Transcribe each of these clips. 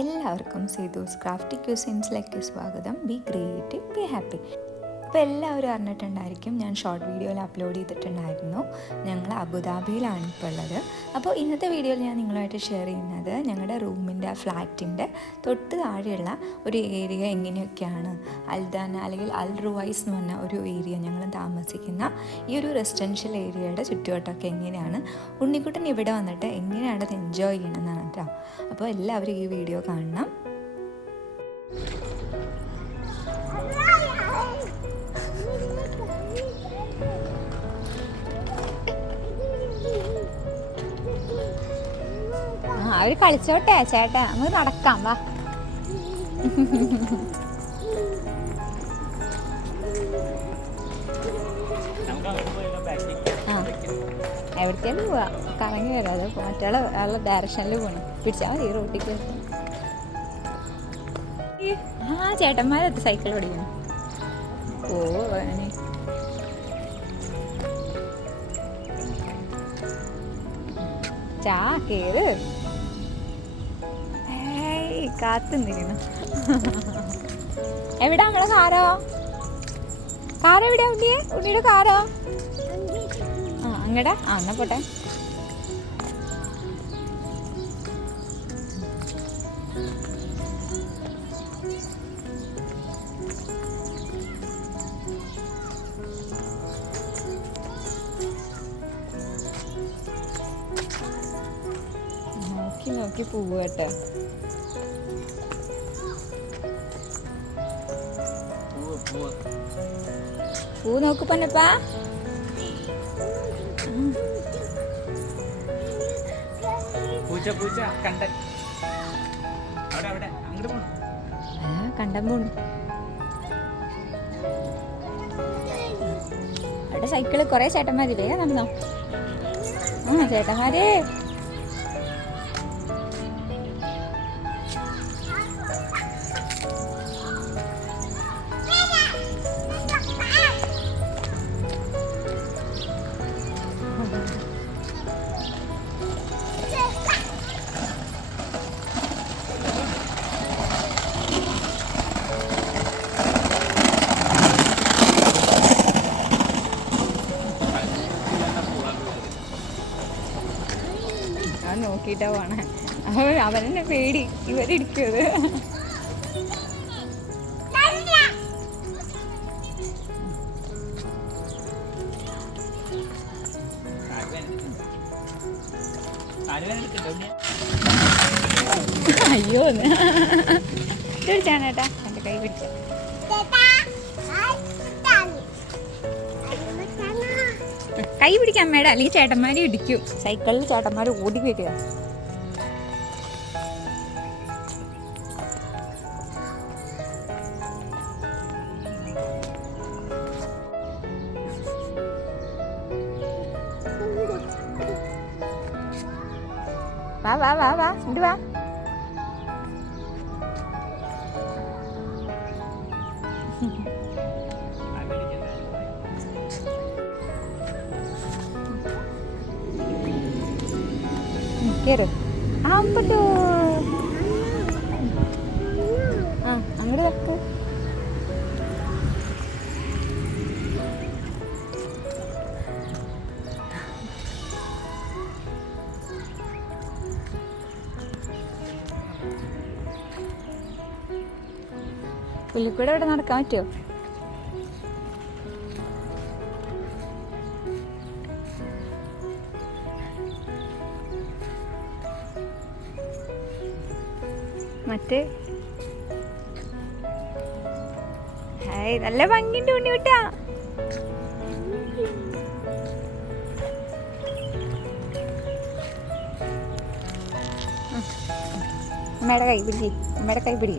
എല്ലാവർക്കും സീതൂസ് ക്രാഫ്റ്റി ക്യൂസിൻസിലേക്ക് സ്വാഗതം. B creative, be happy. അപ്പോൾ എല്ലാവരും അറിഞ്ഞിട്ടുണ്ടായിരിക്കും, ഞാൻ ഷോർട്ട് വീഡിയോയിൽ അപ്ലോഡ് ചെയ്തിട്ടുണ്ടായിരുന്നു. ഞങ്ങൾ അബുദാബിയിലാണ് ഇപ്പോൾ ഉള്ളത്. അപ്പോൾ ഇന്നത്തെ വീഡിയോയിൽ ഞാൻ നിങ്ങളുമായിട്ട് ഷെയർ ചെയ്യുന്നത് ഞങ്ങളുടെ റൂമിൻ്റെ ഫ്ലാറ്റിൻ്റെ തൊട്ട് താഴെയുള്ള ഒരു ഏരിയ എങ്ങനെയൊക്കെയാണ്, അൽദാന അല്ലെങ്കിൽ അൽ റുവൈസ് എന്ന് പറഞ്ഞ ഒരു ഏരിയ, ഞങ്ങൾ താമസിക്കുന്ന ഈ ഒരു റെസിഡൻഷ്യൽ ഏരിയയുടെ ചുറ്റുവട്ടമൊക്കെ എങ്ങനെയാണ്, ഉണ്ണിക്കുട്ടൻ ഇവിടെ വന്നിട്ട് എങ്ങനെയാണ് അത് എൻജോയ് ചെയ്യണമെന്നാണ് കേട്ടോ. അപ്പോൾ എല്ലാവരും ഈ വീഡിയോ കാണണം. അവര് കളിച്ചോട്ടെ ചേട്ടാ, നമുക്ക് നടക്കാം വാ. എവിടേക്കാലും പോവാ, കറങ്ങി വരാം. അത് മറ്റുള്ള ഡയറക്ഷനിൽ പോകണം. പിടിച്ചാൽ മതി റോട്ടിക്ക്. ചേട്ടന്മാരത് സൈക്കിൾ ഓടിക്കണം. ചാ കേറ്. കാത്തുനിന്നു. എവിടാ നമ്മളെ കാറോ? കാറെവിടെയാ ഉണ്ണിയെ? ഉണ്ണിയുടെ കാറോ? അങ്ങടാ. എന്നാ പോട്ടെ. നോക്കി നോക്കി പോവുക കേട്ടോ. പൂ നോക്ക് പന്നപ്പാ. കണ്ടം പോണു. അവിടെ സൈക്കിള് കൊറേ ചേട്ടന്മാരില്ലേ, നടന്നോ? ചേട്ടന്മാരെ നോക്കിയിട്ടാ പോണേ. അവനെന്നെ പേടി, ഇവരിടിക്കത്. അയ്യോ പിടിച്ചാണേട്ടാ, എന്റെ കൈ പിടിച്ച. കൈ പിടിക്കാൻ അമ്മയുടെ, അല്ലെങ്കിൽ ചേട്ടന്മാരെ ഇടിക്കും. സൈക്കിളിൽ ചേട്ടന്മാർ ഓടി വരിക. വാ വാ വാ വാ, ഇങ്ങോട്ട് വാ. കേറ്. അമ്പട്ടോ. അങ്ങോട്ട് വെക്ക്. പുല്ലിക്കൂടെ ഇവിടെ നടക്കാൻ പറ്റുമോ? മറ്റേ നല്ല ഭംഗിയുണ്ട് ഉണ്ണി വിട്ടാ. അമ്മയുടെ കൈ പിടിച്ച്, അമ്മയുടെ കൈ പിടി.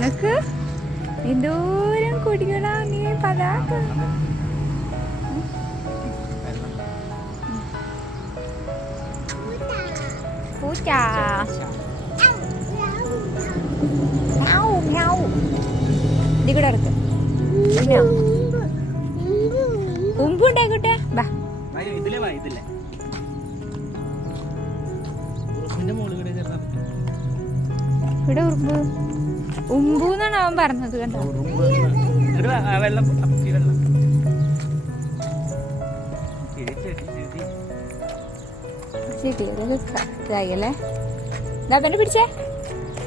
നിനക്ക് എന്തോരം കൊടികളാ നീ പതാക. പൂച്ച. ഇതികൂടെ ഇറക്ക്. ഇതില്ലേ ഉറുമ്പിന്റെ മുകളിൽ കൂടെ കയറി നടക്കും. ഇവിടെ ഉറുമ്പ് ഉമ്പൂന്നാണ് അവൻ പറഞ്ഞത് കണ്ടോ. ഉറുമ്പ് എന്നിട്ട് ആ വെള്ളം അപ്പി വെള്ളം ഇതായല്ലേ. ഇതാപ്പന്നെ പിടിച്ചേ,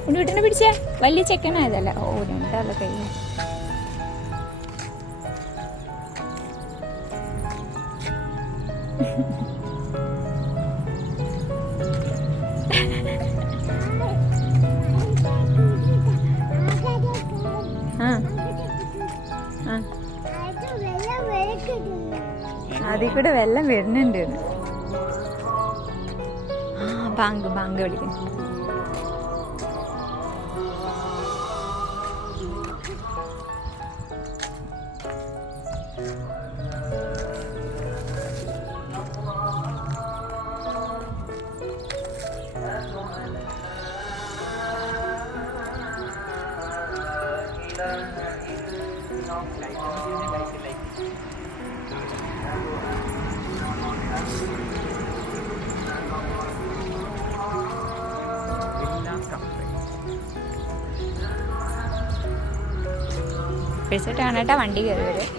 ഉണ്ണി വീട്ടിനെ പിടിച്ചേ. വലിയ ചെക്കനായതല്ല. ഓ രണ്ടാളെ കൈ അതിൽ കൂടെ വെള്ളം വരുന്നുണ്ട്. ആ ബാങ്ക് ബാങ്ക് വിളിക്കുന്നു. പിടിച്ചിട്ടാണ് കേട്ടോ വണ്ടി കയറി വരും.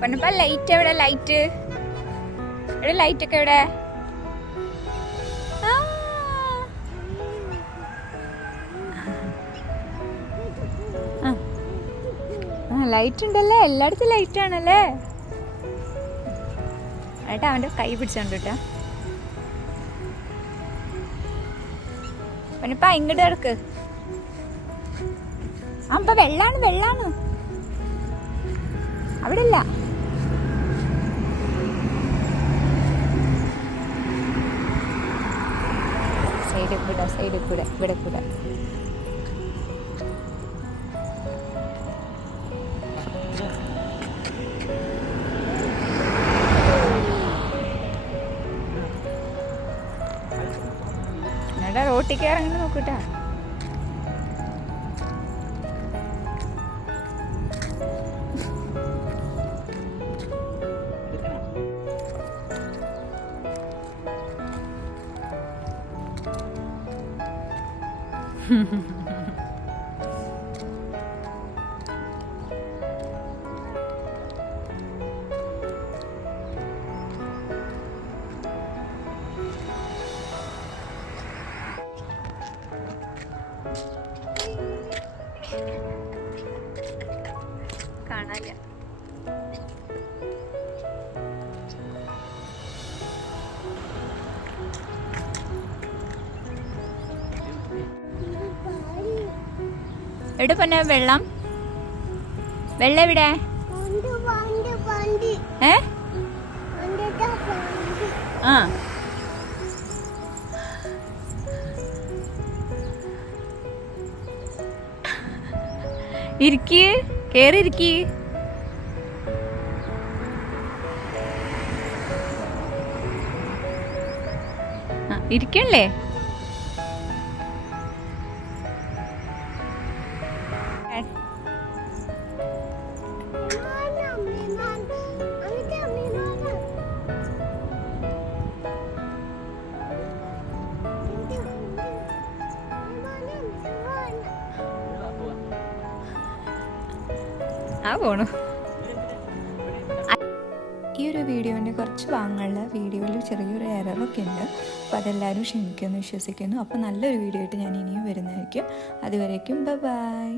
പറഞ്ഞപ്പോ ലൈറ്റ് എവിടെ? ലൈറ്റ് എവിടെ? ലൈറ്റ് ഒക്കെ എവിടെ? ലൈറ്റ് ഉണ്ടല്ലേ, എല്ലായിടത്തും ലൈറ്റ് ആണല്ലേ. ഏട്ടാ അവന്റെ കൈ പിടിച്ചോണ്ട് കേട്ടാ. പറഞ്ഞപ്പ ഇങ്ങോട്ട് കിടക്ക്. ആ ഇപ്പൊ വെള്ളാണ്, വെള്ളാണ് അവിടെ ഇല്ല. സൈഡിൽ കൂടെ, സൈഡിൽ കൂടെ, ഇവിടെ കൂടെ. എന്നിട്ടാ റോട്ടിൽ കയറങ്ങനെ നോക്കൂട്ടാ. കാണാനില്ല. എവിടെ പിന്നെ വെള്ളം? വെള്ളം എവിടെ? ആ ഇരിക്ക്, കേറി ഇരിക്ക്. ഇരിക്കല്ലേ? ആ പോണു. ഈ ഒരു വീഡിയോൻ്റെ കുറച്ച് ഭാഗങ്ങളിൽ വീഡിയോയിൽ ചെറിയൊരു എററൊക്കെ ഉണ്ട്. അപ്പോൾ അതെല്ലാവരും ക്ഷമിക്കുമെന്ന് വിശ്വസിക്കുന്നു. അപ്പോൾ നല്ലൊരു വീഡിയോ ആയിട്ട് ഞാൻ ഇനിയും വരുന്നതായിരിക്കും. അതുവരേക്കും ബൈ.